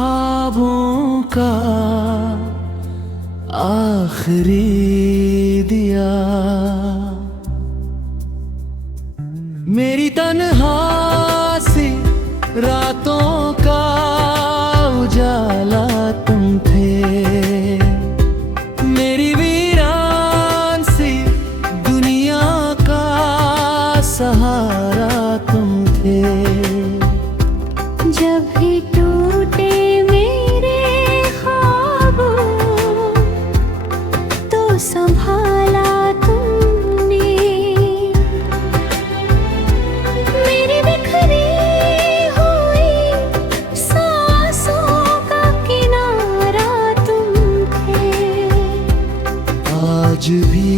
ख्वाबों का आखिरी दिया, मेरी तन्हासी रातों का उजाला तुम थे, मेरी वीरान सी दुनिया का सहारा तुम थे। जब भी टूटे मेरे ख्वाबों तो संभाला तुमने, मेरी बिखरी हुई सांसों का किनारा तुम थे। आज भी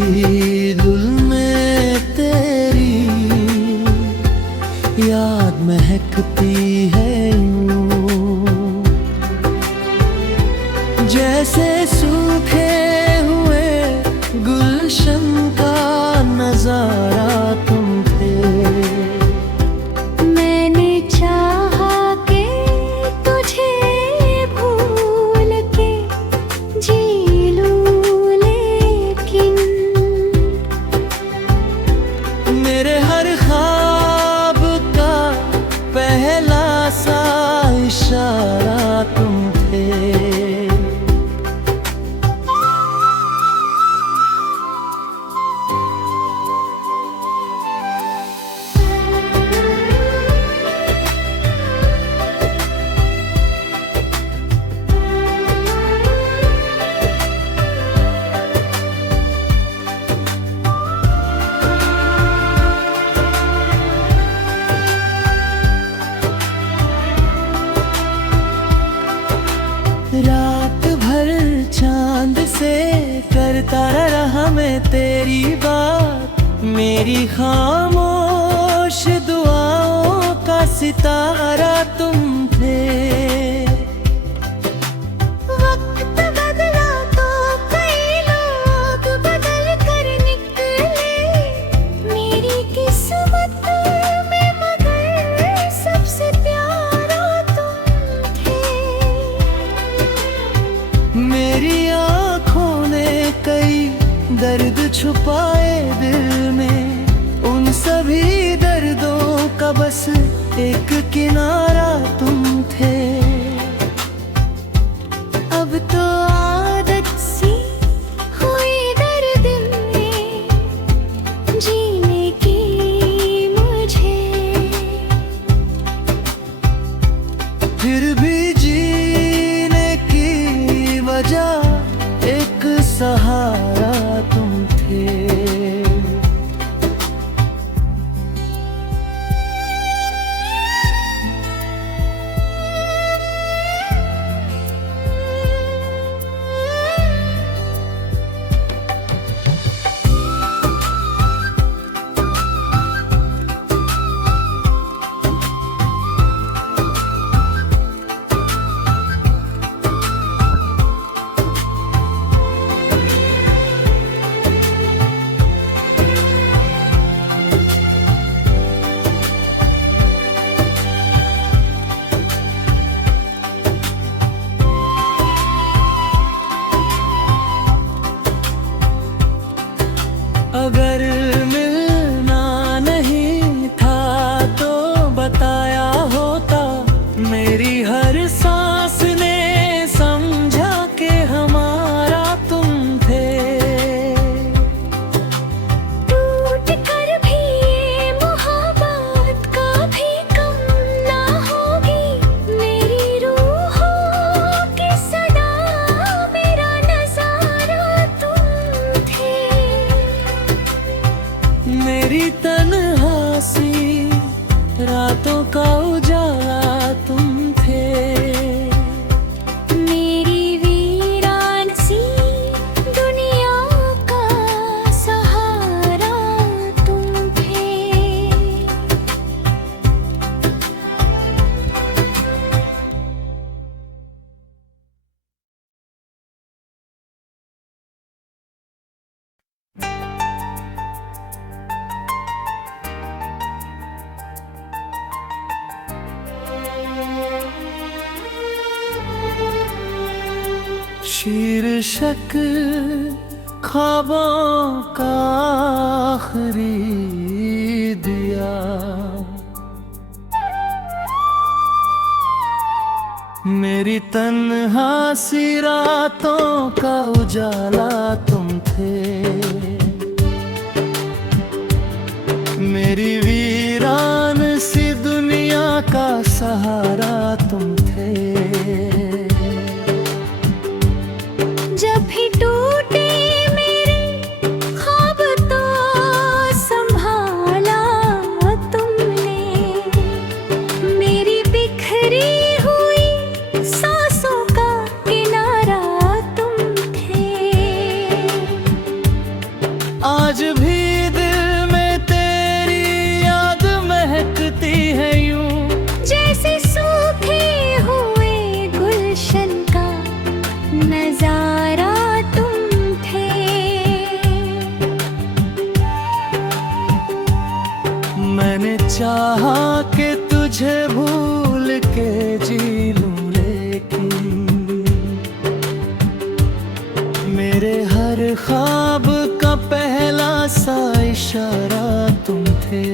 दिल में तेरी याद महकती है यूं, जैसे सूखे हुए गुलशन का नजारा तुम थे। मैंने चाहा कि तुझे भूल के जी लूं, लेकिन मेरे हर ख्वाब का पहला सा इशारा तुम थे। रात भर चांद से करता रहा मैं तेरी बात, मेरी खामोश दुआओं का सितारा तुम थे। वक्त बदला तो कई लोग बदल कर निकले, मेरी किस्मत में मगर सबसे प्यारा तुम थे। मेरी आँखों ने कई दर्द छुपाए दिल में, उन सभी दर्दों का बस एक किनारा तुम थे। अब तो आदत सी हुई दर्द में जीने की मुझे, फिर भी जीने की वजह एक सहारा तुम थे। शीर्षक ख्वाबों का आखिरी दिया। मेरी तन्हा सी रातों का उजाला तुम थे, मेरी वीरान सी दुनिया का सहारा तुम थे। जब भी टूटे मेरे ख्वाब तो संभाला तुमने, मेरी बिखरी हुई सांसों का किनारा तुम थे। आज भी दिल में तेरी याद महकती है यूं, जैसे सूखे हुए गुलशन का नजारा तुम थे। मैंने चाहा कि तुझे भूल के जी लूं, लेकिन मेरे हर ख्वाब का पहला सा इशारा तुम थे।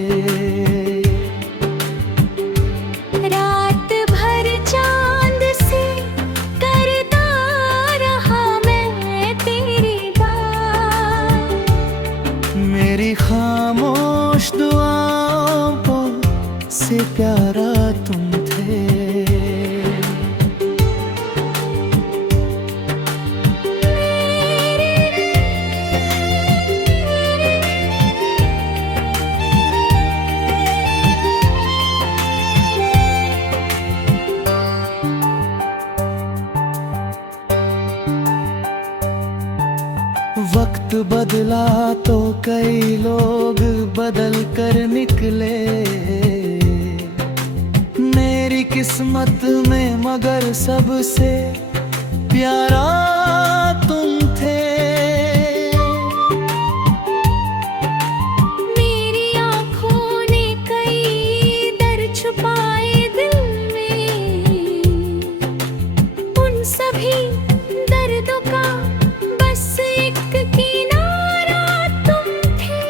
रात भर चांद से करता रहा मैं तेरी बात, मेरी खामोश दुआओं पर से प्यारा तुम थे। वक्त बदला तो कई लोग बदल कर निकले, मेरी किस्मत में मगर सबसे प्यारा तुम थे। मेरी आँखों ने कई दर्द छुपाए दिल में, उन सभी दर्दों का बस एक किनारा तुम थे।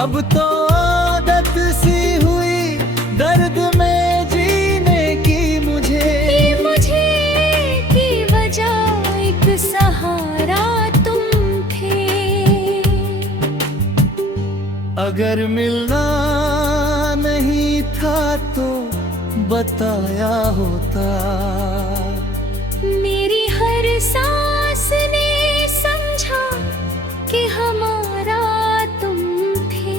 अब तो आदत सी हुई दर्द में जीने की मुझे, की वजह एक सहारा तुम थे। अगर मिलना नहीं था तो बताया होता, मेरी हर सांस ने समझा कि हमारा तुम थे।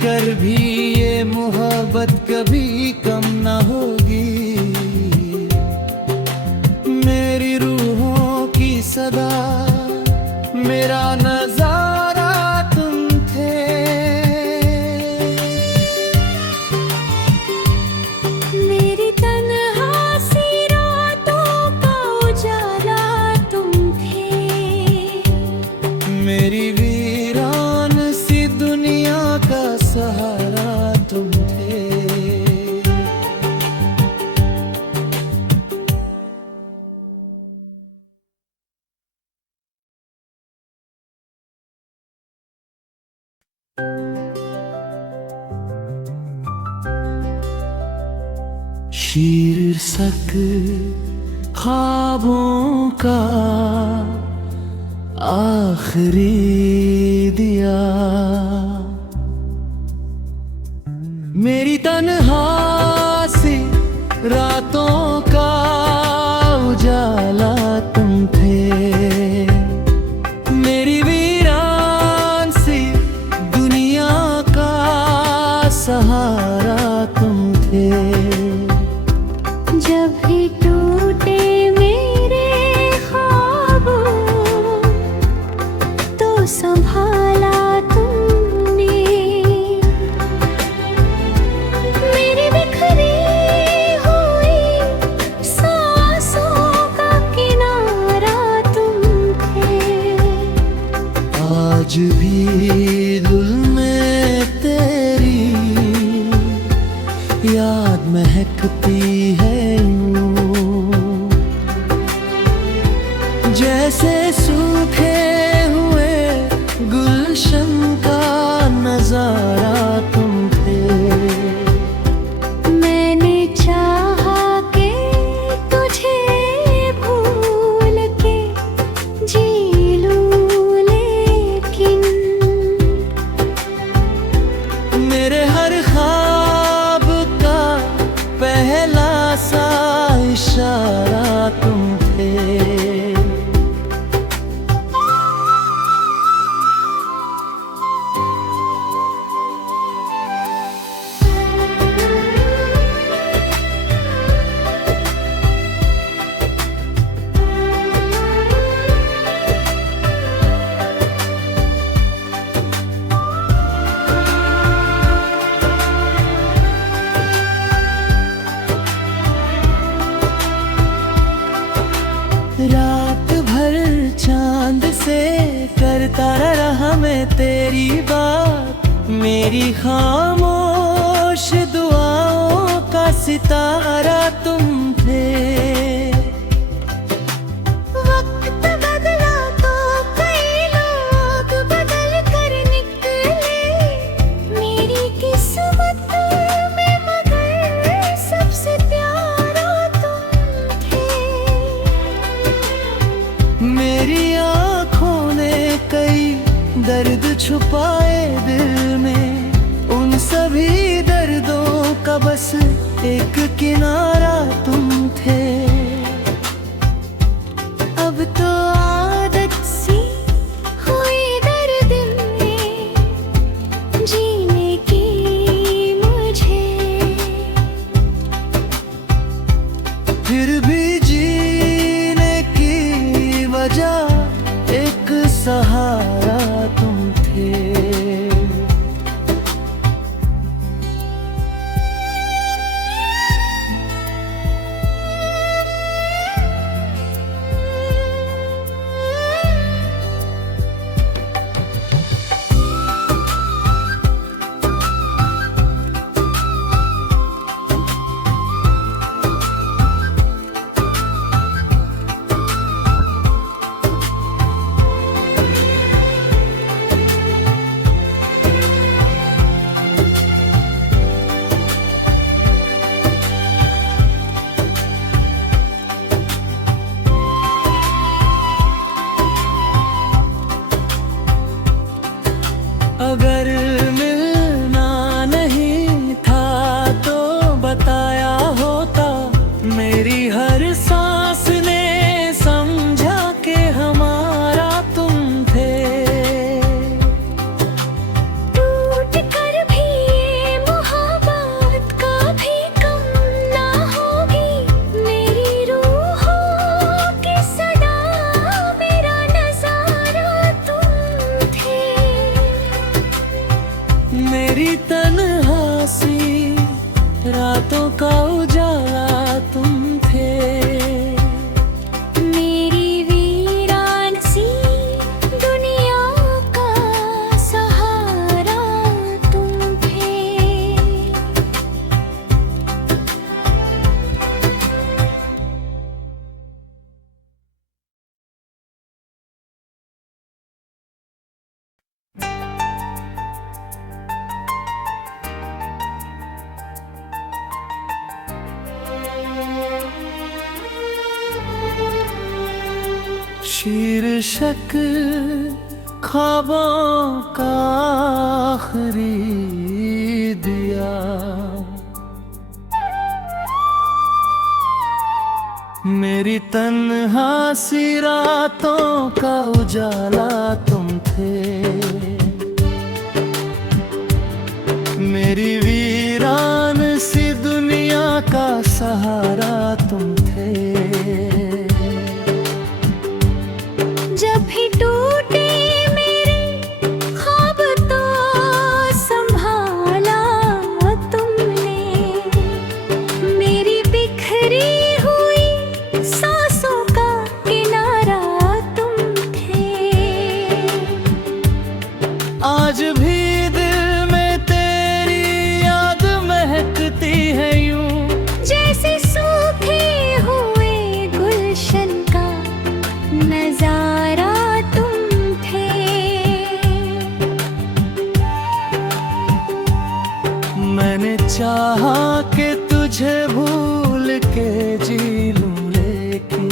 कर भी ये मोहब्बत कभी कम ना होगी, मेरी रूहों की सदा मेरा नजारा तुम थे। मेरी तन्हा सी रातों का उजाला तुम थे, मेरी वीरान सी दुनिया का सहारा तुम थे। शीर्षक ख्वाबों का आखिरी दिया। मेरी तन्हा सी रातों का उजाला तुम थे, मेरी वीरान सी दुनिया का सहारा तुम थे। थे। जब भी टूटे मेरे ख्वाब तो संभाला तुमने। मेरी बिखरी हुई सांसों का किनारा तुम थे। आज भी दिल में तेरी याद महकती है यूं, जैसे सूखे हुए गुलशन का नजारा तुम थे। मैंने चाहा कि तुझे भूल के जी लूं, लेकिन मेरे हर ख्वाब का पहला सा इशारा तुम थे। रात भर चांद से करता रहा मैं तेरी बात। मेरी खामोश दुआओं का सितारा तुम थे। वक्त बदला तो कई लोग बदल कर निकले मेरी किस्मत में, मगर सबसे प्यारा तुम थे। मेरी आँखों ने कई दर्द छुपाए दिल में, उन सभी दर्दों का बस एक किनारा तुम थे। अब तो आदत सी हुई दर्द में जीने की मुझे। फिर भी जीने की वजह एक सहारा तुम थे। अगर मिलना नहीं था तो बताया होता, मेरी हर सांस ने समझा के हमारा तुम थे। टूट कर भी ये मोहब्बत कभी कम ना होगी। मेरी रूहों की सदा मेरा नजारा तुम थे। मेरी तन्हासी रातों का उजाला तुम थे। मेरी वीरान सी दुनिया का सहारा तुम थे। शीर्षक ख्वाबों का आखिरी दिया, मेरी तन्हा सी रातों का उजाला तुम थे। मेरी वीरान सी दुनिया चाहा कि तुझे भूल के जी लूं, लेकिन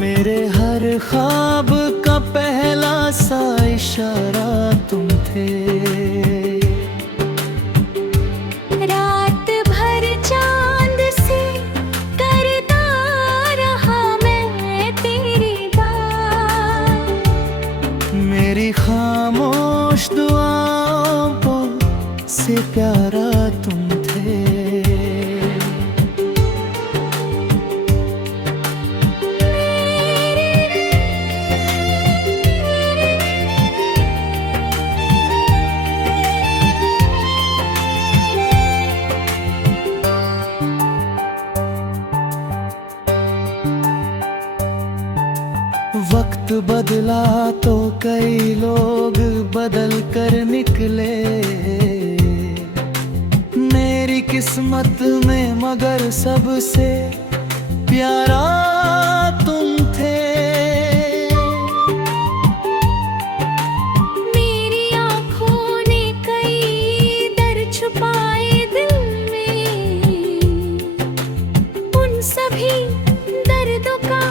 मेरे हर ख्वाब का पहला सा इशारा तुम थे। रात भर चांद से करता रहा मैं तेरी बात, मेरी खामोश दुआओं से प्यारा तुम थे। वक्त बदला तो कई लोग बदल कर निकले, मेरी किस्मत में मगर सबसे प्यारा तुम थे। मेरी आँखों ने कई दर्द छुपाए दिल में, उन सभी दर्दों का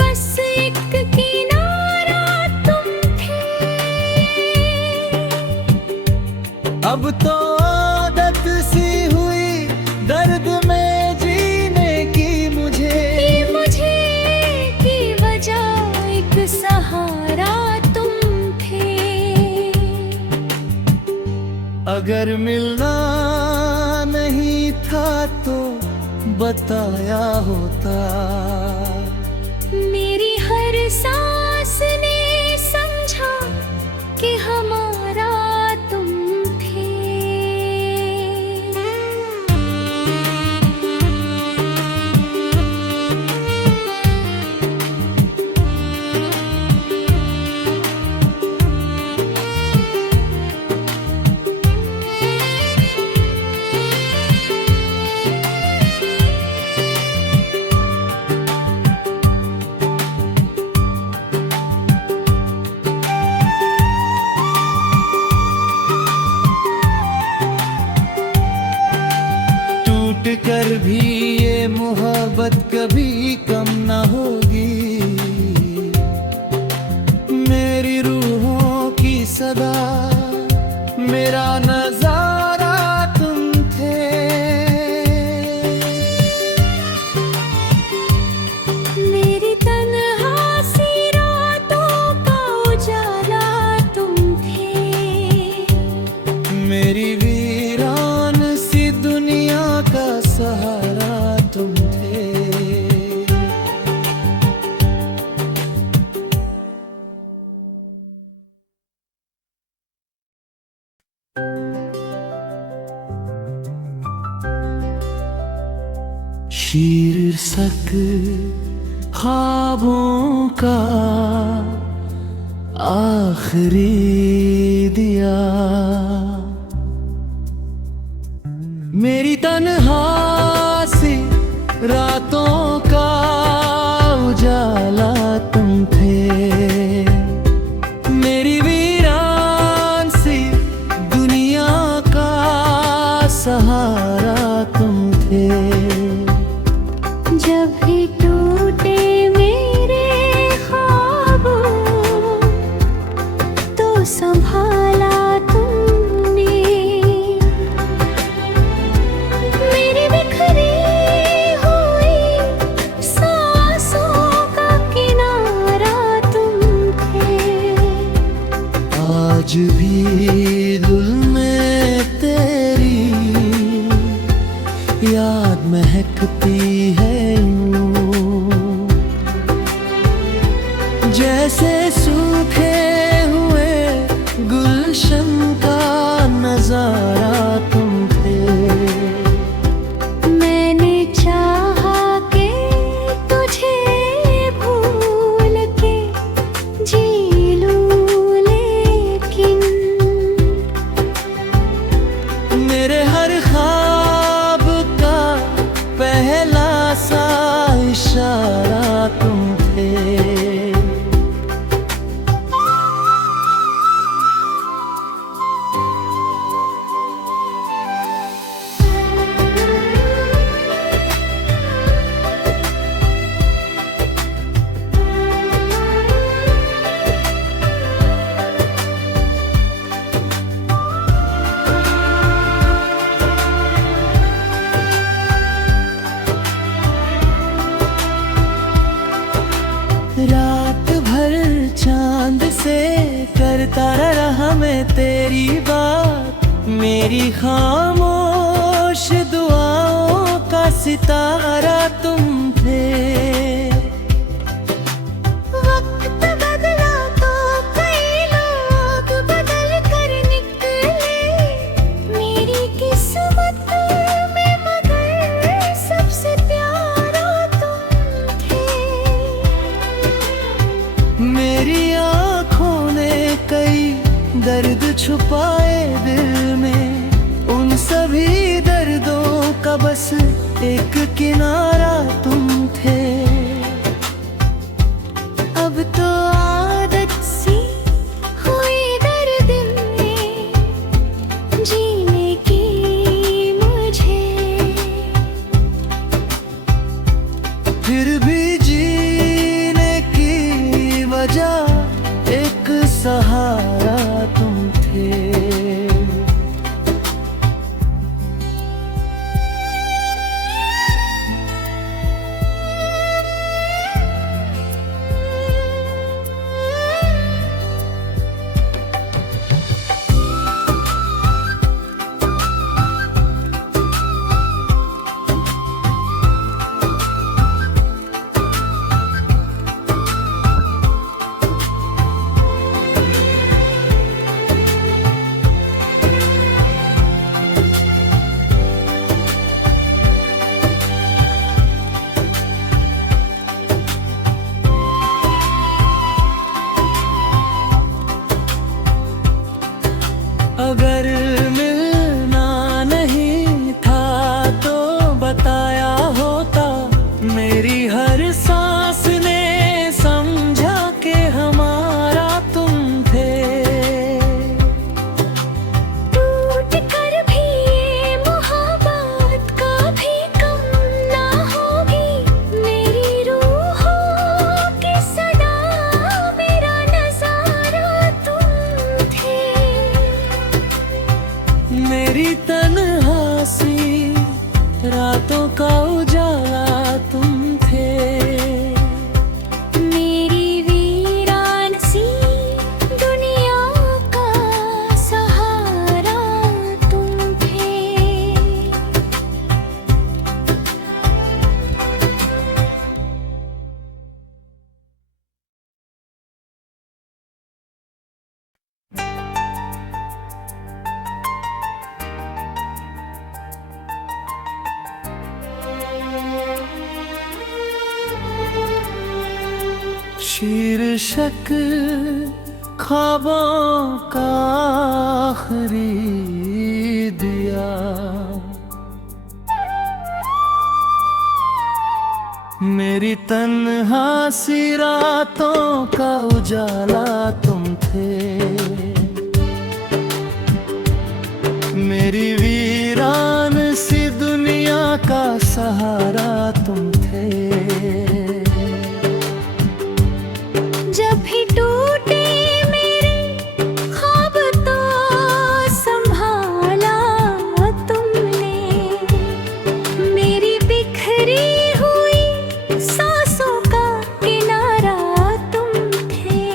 बस एक किनारा तुम थे। अब तो आदत सी हुई दर्द में जीने की मुझे की वजह एक सहारा तुम थे। अगर मिलना नहीं था तो बताया होता, मेरी हर सांस ने समझा कि हमारा तुम थे। टूट कर भी ये मोहब्बत कभी कम न होगी, मेरी रूहों की सदा मेरा नजारा तुम थे। मेरी तन्हा सी रातों का उजाला तुम थे। मेरी वीरान सी दुनिया का सहारा तुम थे। शीर्षक ख्वाबों का आखिरी दिया, मेरी तन्हा सी रातों का उजाला तुम थे। मेरी वीरान सी दुनिया का सहारा तुम थे। जब भी टूटे मेरे ख्वाब तो संभाला तुमने, मेरी बिखरी हुई मेरी खामोश दुआओं का सितारा तुम थे। वक्त बदला तो कई लोग बदल कर निकले मेरी किस्मत में, मगर सबसे प्यारा तुम थे। मेरी आँखों ने कई दर्द छुपाए दिल में, उन सभी दर्दों का बस एक किनारा तुम थे। अब तो आदत सी हुई दर्द में जीने की मुझे, फिर भी जीने की वजह एक सहारा तुम थे। अगर मिलना नहीं था तो बताया होता, मेरी हर सांस ने समझा के हमारा तुम थे। टूट कर भी ये मोहब्बत कभी कम ना होगी, मेरी रूहों की सदा मेरा नजारा तुम थे। मेरी तन्हासी रातों का उजाला तुम थे। मेरी वीरान सी दुनिया का सहारा तुम थे। शीर्षक ख्वाबों का आखिरी दिया, मेरी तन्हासी रातों का उजाला तुम थे। मेरी वीरान सी दुनिया का सहारा तुम थे। जब भी टूटे मेरे ख्वाब तो संभाला तुमने, मेरी बिखरी हुई सांसों का किनारा तुम थे।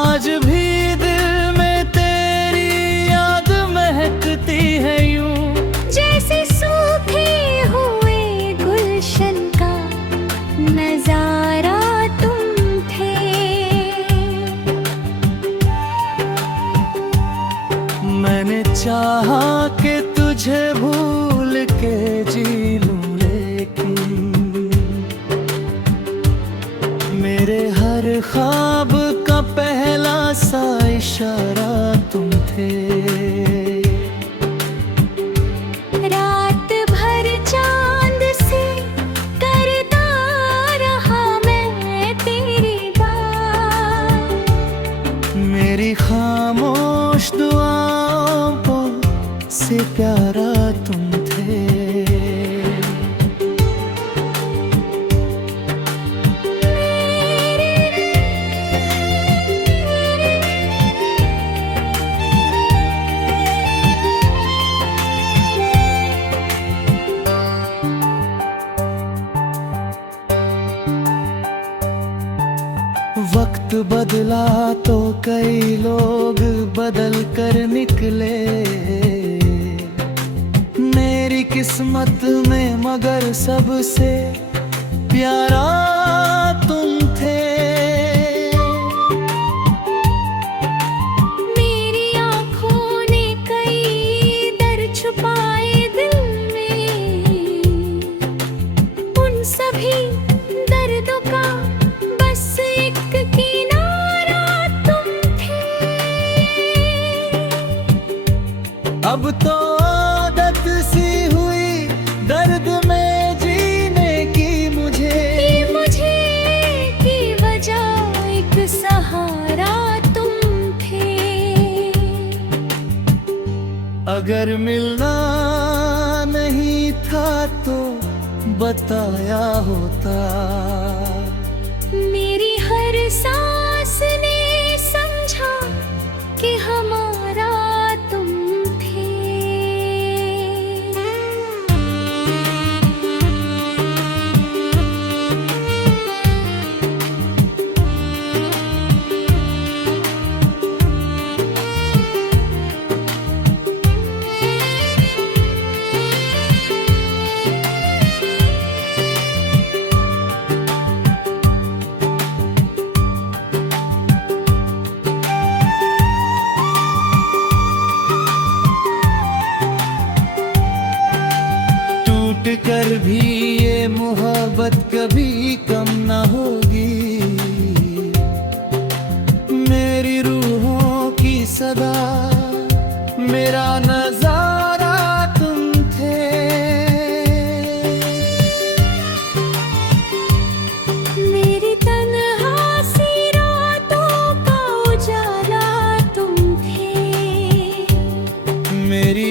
आज भी दिल में तेरी याद महकती है यूं, जैसे सूखे हुए गुलशन का नजारा तुम थे। मैंने चाहा कि तुझे भूल के जी लूं, लेकिन मेरे हर ख्वाब का पहला सा इशारा तुम थे। रात भर चांद से करता रहा मैं तेरी बात, मेरी खामोश दुआओं से प्यारा तुम थे। वक्त बदला तो कई लोग बदल कर निकले मेरी किस्मत में, मगर सबसे प्यारा तुम थे। मेरी आँखों ने कई दर्द छुपाए दिल में, उन सभी दर्दों का बस एक किनारा तुम थे। अब तो आदत सी हुई दर्द में जीने की मुझे, की वजह एक सहारा तुम थे। अगर मिलना नहीं था तो बताया होता। मेरी हर सांस ने समझा कि हमारा तुम थे। टूट कर भी ये मोहब्बत कभी कम ना होगी। मेरी रूहों की सदा, मेरा नजारा तुम थे। मेरी तन्हा सी रातों का उजाला तुम थे। मेरी